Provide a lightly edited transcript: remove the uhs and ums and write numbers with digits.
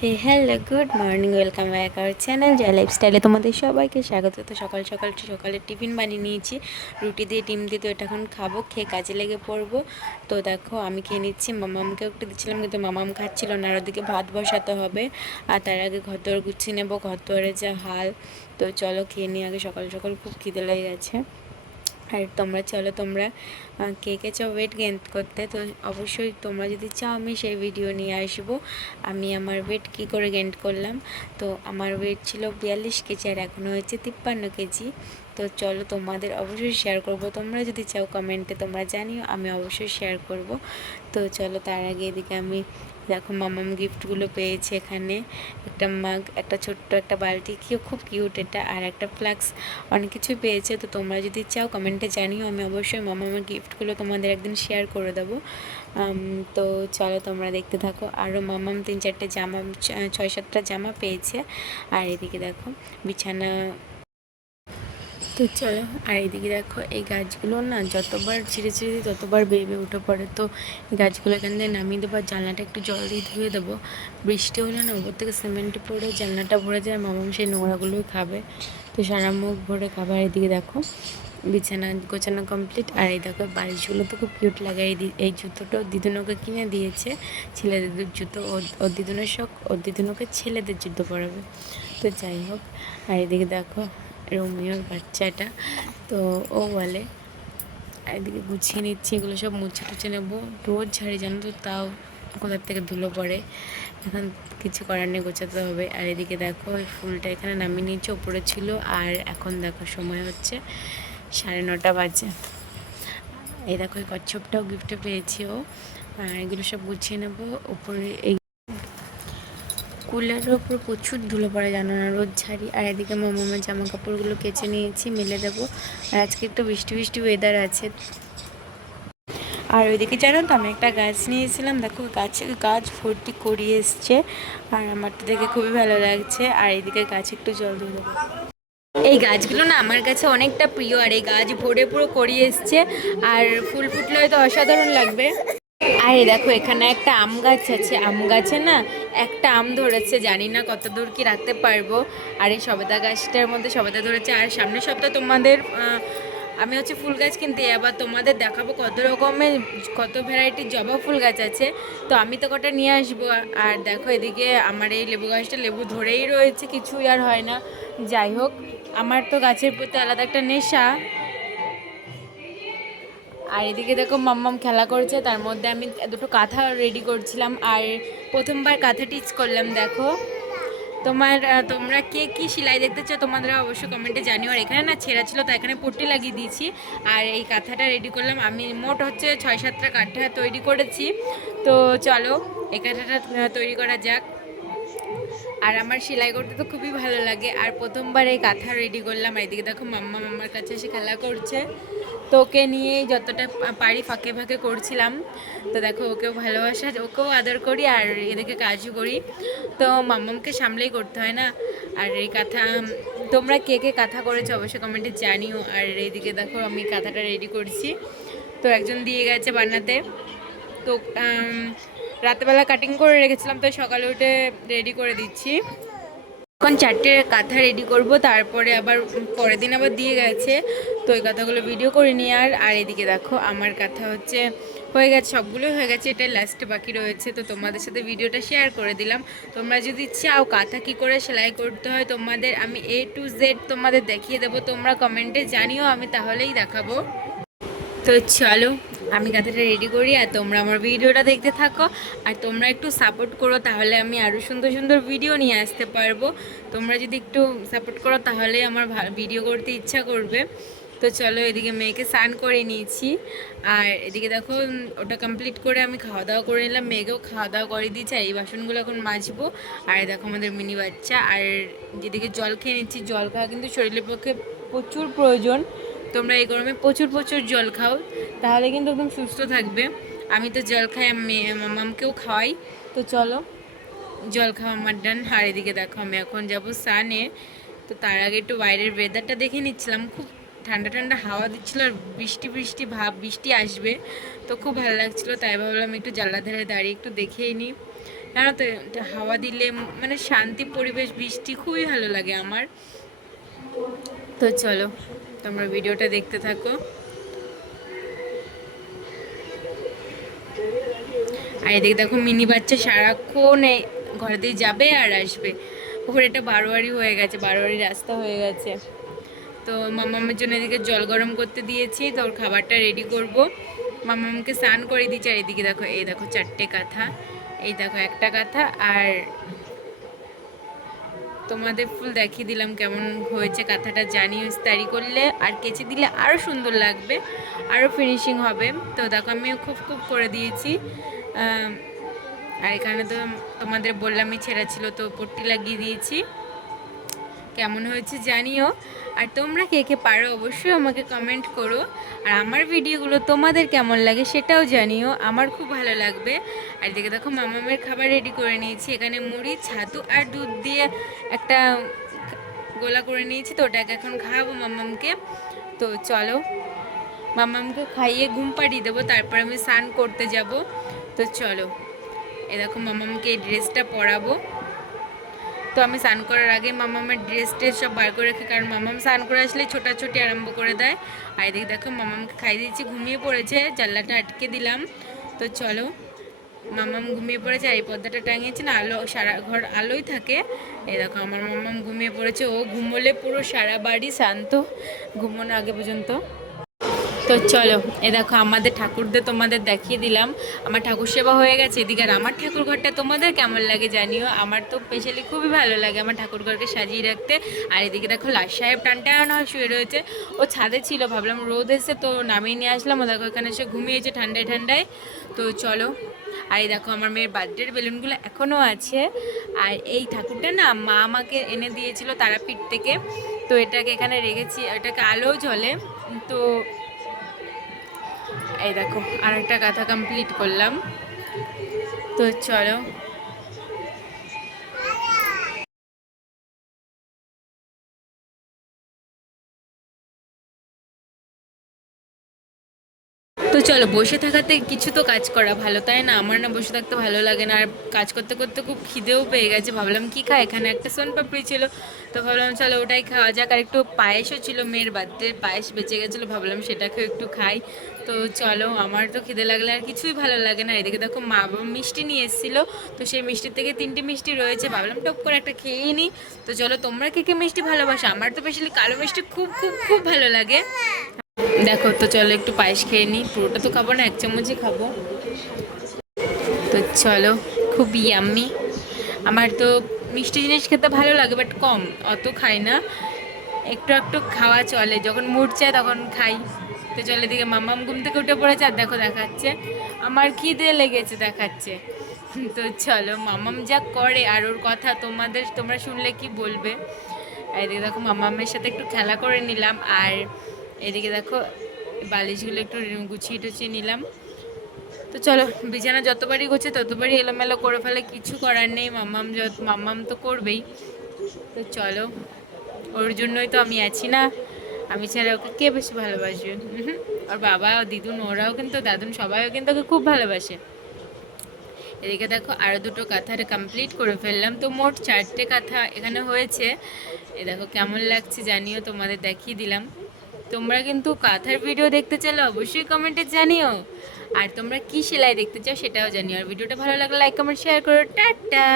Hello, good morning, welcome back our channel Joy লাইফস্টাইলে তোমাদের সবাইকে স্বাগত। তো সকালে টিফিন বানিয়ে নিয়েছি, রুটি দিয়ে ডিম দিয়ে। তো এটা এখন খাবো, খেয়ে কাজে লেগে পড়বো। তো দেখো আমি খেয়ে নিচ্ছি, মামামকে একটু দিচ্ছিলাম কিন্তু মামাম খাচ্ছিল না, আর ওদিকে ভাত বসাতে হবে। আর তার আগে ঘর গুছিয়ে নেবো, ঘরের যা হাল। তো চলো খেয়ে নিই আগে, সকাল সকাল খুব খিদে লেগে গেছে। আর তোমরা কে কে চাও ওয়েট গেইন করতে, তো অবশ্যই তোমরা যদি চাও আমি সেই ভিডিও নিয়ে আসবো। আমি আমার ওয়েট কী করে গেইন করলাম। তো আমার ওয়েট ছিল 42 কেজি, আর এখন হয়েছে 53 কেজি। তো চলো তোমাদের অবশ্যই শেয়ার করব, তোমরা যদি চাও কমেন্টে তোমরা জানিও, আমি অবশ্যই শেয়ার করব। তো চলো তার আগে এদিকে আমি দেখো মামাম গিফটগুলো পেয়েছে এখানে, একটা মাগ, একটা ছোট্ট একটা বালতি, খুব কিউট এটা, আর একটা ফ্লাক্স, অনেক কিছু পেয়েছে। তো তোমরা যদি চাও কমেন্টে জানিও, আমি অবশ্যই মামামের গিফটগুলো তোমাদের একদিন শেয়ার করে দেবো। তো চলো তোমরা দেখতে থাকো। আরও মামাম 3-4টে জামা, 6-7টা জামা পেয়েছে। আর এদিকে দেখো বিছানা। তো চলো, আর এইদিকে দেখো এই গাছগুলো না যতবার ছিঁড়ে দিই ততবার বেয়ে উঠে পড়ে। তো এই গাছগুলো এখান থেকে নামিয়ে দেবো, আর জানলাটা একটু জল দিয়ে ধুয়ে দেবো। বৃষ্টি হলে না ওপর থেকে সিমেন্ট পড়ে জানলাটা ভরে যায়, মামাম সেই নোংরাগুলোই খাবে। তো সারা মুখ ভরে খাবার। এদিকে দেখো বিছানা গোছানো কমপ্লিট। আর এই দেখো বালিশগুলো তো খুব কিউট লাগে। এই জুতোটা দিদুনকে কিনে দিয়েছে, ছেলেদের জুতো। ওর দিদুনের শখ, ওর দিদুনকে ছেলেদের জুতো পরাবে। তো যাই হোক, আর এদিকে দেখো রোমিওর বাচ্চাটা, তো ও বলে। আর এদিকে গুছিয়ে নিচ্ছি, এগুলো সব মুছে টুছে নেবো। রোজ ঝাড়ি জানো তো, তাও কোথার থেকে ধুলো পড়ে। এখন কিছু করার নেই, গোছাতে হবে। আর এদিকে দেখো ওই ফুলটা এখানে নামিয়ে নিয়েছে, ওপরে ছিল। আর এখন দেখো সময় হচ্ছে 9:30 বাজে। এই দেখো এই কচ্ছপটাও গিফটে পেয়েছি ও। এগুলো সব গুছিয়ে নেবো। ওপরে এই কুলারের ওপর প্রচুর ধুলো পড়ে, জানো না, রোজ ঝাড়ি। আর এদিকে মামার জামা কাপড়গুলো কেচে নিয়েছি, মেলে দেবো। আর আজকে একটু বৃষ্টি ওয়েদার আছে। আর ওইদিকে জানো তো আমি একটা গাছ নিয়েছিলাম, দেখো গাছ ভর্তি করিয়ে এসছে, আর আমার তো দেখে খুবই ভালো লাগছে। আর এইদিকে গাছে একটু জল দিয়ে দেবো। এই গাছগুলো না আমার কাছে অনেকটা প্রিয়, আর এই গাছ ভরে পুরো করিয়ে এসছে, আর ফুল ফুটলে হয়তো অসাধারণ লাগবে। আর এই দেখো এখানে একটা আম গাছ আছে, আম গাছে না একটা আম ধরেছে, জানি না কত দূর কি রাখতে পারবো। আর এই সবেদা গাছটার মধ্যে সবেদা ধরেছে। আর সামনের সপ্তাহে তোমাদের আমি হচ্ছে ফুল গাছ কিনতে, আবার তোমাদের দেখাবো কত রকমের, কত ভ্যারাইটির জবা ফুল গাছ আছে। তো আমি তো কটা নিয়ে আসবো। আর দেখো এদিকে আমার এই লেবু গাছটা লেবু ধরেই রয়েছে, কিছুই আর হয় না। যাই হোক, আমার তো গাছের প্রতি আলাদা একটা নেশা। আর এদিকে দেখো মাম্মাম খেলা করছে, তার মধ্যে আমি দুটো কাঁথা রেডি করছিলাম। আর প্রথমবার কাঁথা টিচ করলাম। দেখো তোমরা কে কী সেলাই দেখতে চাও তোমাদের অবশ্যই কমেন্টে জানিও। আর এখানে না ছেঁড়া ছিল, তো এখানে পট্টি লাগিয়ে দিয়েছি। আর এই কাঁথাটা রেডি করলাম আমি, মোট হচ্ছে 6-7টা কাঁথা তৈরি করেছি। তো চলো এই কাঁথাটা তৈরি করা যাক। আর আমার সেলাই করতে তো খুবই ভালো লাগে। আর প্রথমবার এই কাঁথা রেডি করলাম। আর এদিকে দেখো মাম্মা মাম্মার কাছে এসে খেলা করছে, তো ওকে নিয়েই যতটা পারি ফাঁকে ফাঁকে করছিলাম। তো দেখো ওকেও ভালোবাসা, ওকেও আদর করি, আর এদিকে কাজও করি। তো মাম্মামকে সামলেই করতে হয় না। আর এই কাঁথা, তোমরা কে কে কাঁথা করেছো অবশ্যই কমেন্টে জানিও। আর এইদিকে দেখো আমি কাঁথাটা রেডি করছি, তো একজন দিয়ে গেছে বানাতে। তো রাতেবেলা কাটিং করে রেখেছিলাম, তো সকালে উঠে রেডি করে দিচ্ছি। এখন 4টে কাঁথা রেডি করব, তারপরে আবার পরের দিন আবার দিয়ে গেছে, তো ওই কাঁথাগুলো ভিডিও করে নিয়ে। আর এদিকে দেখো আমার কাঁথা হচ্ছে হয়ে গেছে, সবগুলোই হয়ে গেছে, এটা লাস্টে বাকি রয়েছে। তো তোমাদের সাথে ভিডিওটা শেয়ার করে দিলাম। তোমরা যদি চাও কাঁথা কী করে সেলাই করতে হয় তোমাদের, আমি A to Z তোমাদের দেখিয়ে দেবো, তোমরা কমেন্টে জানিও, আমি তাহলেই দেখাবো। তো চলো আমি কাঁথাটা রেডি করি, আর তোমরা আমার ভিডিওটা দেখতে থাকো। আর তোমরা একটু সাপোর্ট করো, তাহলে আমি আরও সুন্দর সুন্দর ভিডিও নিয়ে আসতে পারবো। তোমরা যদি একটু সাপোর্ট করো তাহলে আমার ভিডিও করতে ইচ্ছা করবে। তো চলো এদিকে মেয়েকে স্নান করে নিয়েছি, আর এদিকে দেখো ওটা কমপ্লিট করে আমি খাওয়া দাওয়া করে নিলাম, মেয়েকেও খাওয়া দাওয়া করে দিয়েছি। আর এই বাসনগুলো এখন মাজবো। আর দেখো আমাদের মিনি বাচ্চা। আর যেদিকে জল খেয়ে নিচ্ছি, জল খাওয়া কিন্তু শরীরের পক্ষে প্রচুর প্রয়োজন। তোমরা এই গরমে প্রচুর জল খাও, তাহলে কিন্তু একদম সুস্থ থাকবে। আমি তো জল খাই, আমি মামামকেও খাওয়াই। তো চলো জল খাওয়া আমার ডান। আর এদিকে দেখো আমি এখন যাবো স্নানে। তো তার আগে একটু বাইরের ওয়েদারটা দেখে নিচ্ছিলাম, খুব ঠান্ডা ঠান্ডা হাওয়া দিচ্ছিলো, আর বৃষ্টি বৃষ্টি আসবে। তো খুব ভালো লাগছিলো, তাই ভাবলাম একটু জানলা ধারে দাঁড়িয়ে একটু দেখেই নিই। জানো তো এটা হাওয়া দিলে মানে শান্তি পরিবেশ, বৃষ্টি খুবই ভালো লাগে আমার। তো চলো তোমরা ভিডিওটা দেখতে থাকো। আর এদিকে দেখো মিনি বাচ্চা সারাক্ষণ এই ঘর দিয়ে যাবে আর আসবে। ওপরে এটা বারোয়ারি হয়ে গেছে, বারোয়ারি রাস্তা হয়ে গেছে। তো মামামের জন্য এদিকে জল গরম করতে দিয়েছি, তো ওর খাবারটা রেডি করব। মামামকে স্নান করে দিয়েছি। আর এদিকে দেখো, এই দেখো 4টে কাঁথা, এই দেখো একটা কাঁথা। আর তোমাদের ফুল দেখিয়ে দিলাম কেমন হয়েছে কাঁথাটা, জানিও ইস্তারি করলে আর কেচে দিলে আরও সুন্দর লাগবে, আরও ফিনিশিং হবে। তো দেখো আমিও খুব খুব করে দিয়েছি। আর এখানে তো তোমাদের বললামই ছেঁড়া ছিল, তো পট্টি লাগিয়ে দিয়েছি। কেমন হয়েছে জানিও। আর তোমরা কে কে পারো অবশ্যই আমাকে কমেন্ট করো। আর আমার ভিডিওগুলো তোমাদের কেমন লাগে সেটাও জানিও, আমার খুব ভালো লাগবে। আর দেখে দেখো মামামের খাবার রেডি করে নিয়েছি। এখানে মুড়ি, ছাতু আর দুধ দিয়ে একটা গোলা করে নিয়েছি, তো ওটাকে এখন খাওয়াবো মামামকে। তো চলো মামামকে খাইয়ে ঘুম পাড়িয়ে দেবো, তারপর আমি স্নান করতে যাব। তো চলো এ দেখো মামামকে এই ড্রেসটা পরাবো। তো আমি স্নান করার আগে মামামের ড্রেস ট্রেস সব বার করে রাখি, কারণ মামাম স্নান করে আসলে ছোটাছুটি আরম্ভ করে দেয়। আর এদিকে দেখো মামামকে খাই দিয়েছি, ঘুমিয়ে পড়েছে, জানলাটা আটকে দিলাম। তো চলো মামাম ঘুমিয়ে পড়েছে। আর এই পর্দাটা টাঙিয়েছে না, আলো সারা ঘর আলোই থাকে। এই দেখো আমার মামাম ঘুমিয়ে পড়েছে। ও ঘুমোলে পুরো সারা বাড়ি শান্ত ঘুমোনোর আগে পর্যন্ত। তো চলো এ দেখো আমাদের ঠাকুরদের তোমাদের দেখিয়ে দিলাম। আমার ঠাকুর সেবা হয়ে গেছে। এদিকে আর আমার ঠাকুর ঘরটা তোমাদের কেমন লাগে জানিও। আমার তো স্পেশালি খুবই ভালো লাগে আমার ঠাকুর ঘরকে সাজিয়ে রাখতে। আর এদিকে দেখো লাট সাহেব টানটান শুয়ে রয়েছে, ও ছাদে ছিল, ভাবলাম রোদ এসে তো নামিয়ে নিয়ে আসলাম। ও দেখো এখানে এসে ঘুমিয়েছে ঠান্ডায় ঠান্ডায়। তো চলো আর এই দেখো আমার মেয়ের বার্থডের বেলুনগুলো এখনও আছে। আর এই ঠাকুরটা না মা আমাকে এনে দিয়েছিল তারাপীঠ থেকে, তো এটাকে এখানে রেখেছি, এটাকে আলো জ্বলে। তো এই দেখো আর একটা কাঁথা কমপ্লিট করলাম। তো চলো তো চলো বসে থাকাতে কিছু তো কাজ করা ভালো, তাই না? আমার না বসে থাকতে ভালো লাগে না। আর কাজ করতে করতে খুব খিদেও পেয়ে গেছে, ভাবলাম কি খাই। এখানে একটা সোনপাপড়ি ছিল, তো ভাবলাম চলো ওটাই খাওয়া যাক। আর একটু পায়েসও ছিল, মেয়ের বার্থডের পায়েস বেঁচে গেছিলো, ভাবলাম সেটাকেও একটু খাই। তো চলো আমার তো খিদে লাগলে আর কিছুই ভালো লাগে না। এদিকে দেখো মা বাবা মিষ্টি নিয়ে এসেছিলো, তো সেই মিষ্টির থেকে 3টে মিষ্টি রয়েছে, ভাবলাম টপ করে একটা খেয়েই নিই। তো চলো তোমরা কে কে মিষ্টি ভালোবাসো? আমার তো স্পেশালি কালো মিষ্টি খুব খুব খুব ভালো লাগে। দেখো তো চলো একটু পায়েস খেয়ে নিই, পুরোটা তো খাবো না, 1 চামচই খাবো। তো চলো খুব ইয়াম্মি। আমার তো মিষ্টি জিনিস খেতে ভালো লাগে, বাট কম, অত খাই না, একটু একটু খাওয়া চলে, যখন মুড চায় তখন খাই। তো চলে দিকে মামাম ঘুম থেকে উঠে পড়েছে, আর দেখো দেখাচ্ছে আমার খিদে লেগেছে দেখাচ্ছে। তো চলো মামাম যা করে আর ওর কথা তোমরা শুনলে কি বলবে। আর এদিকে দেখো মামামের সাথে একটু খেলা করে নিলাম। আর এদিকে দেখো বালিশগুলো একটু গুছিয়ে টুছিয়ে নিলাম। তো চলো বিছানা যতবারই গোছে ততবারই এলোমেলো করে ফেলে, কিছু করার নেই, মাম্মাম তো করবেই। তো চলো ওর জন্যই তো আমি আছি না, আমি ছাড়া ওকে কে বেশি ভালোবাসবে? ওর বাবা ও দিদুন ওরাও কিন্তু, দাদুন সবাইও কিন্তু ওকে খুব ভালোবাসে। এদিকে দেখো আরও 2টো কাঁথার কমপ্লিট করে ফেললাম, তো মোট 4টে কাঁথা এখানে হয়েছে। এ দেখো কেমন লাগছে জানিও, তোমাদের দেখিয়ে দিলাম। তোমরা কিন্তু কাঁথার ভিডিও দেখতে চাইলে অবশ্যই কমেন্টে জানিও। আর তোমরা কি সেলাই দেখতে চাও সেটাও জানিও। আর ভিডিওটা ভালো লাগলে লাইক কমেন্ট শেয়ার করো। টাটা।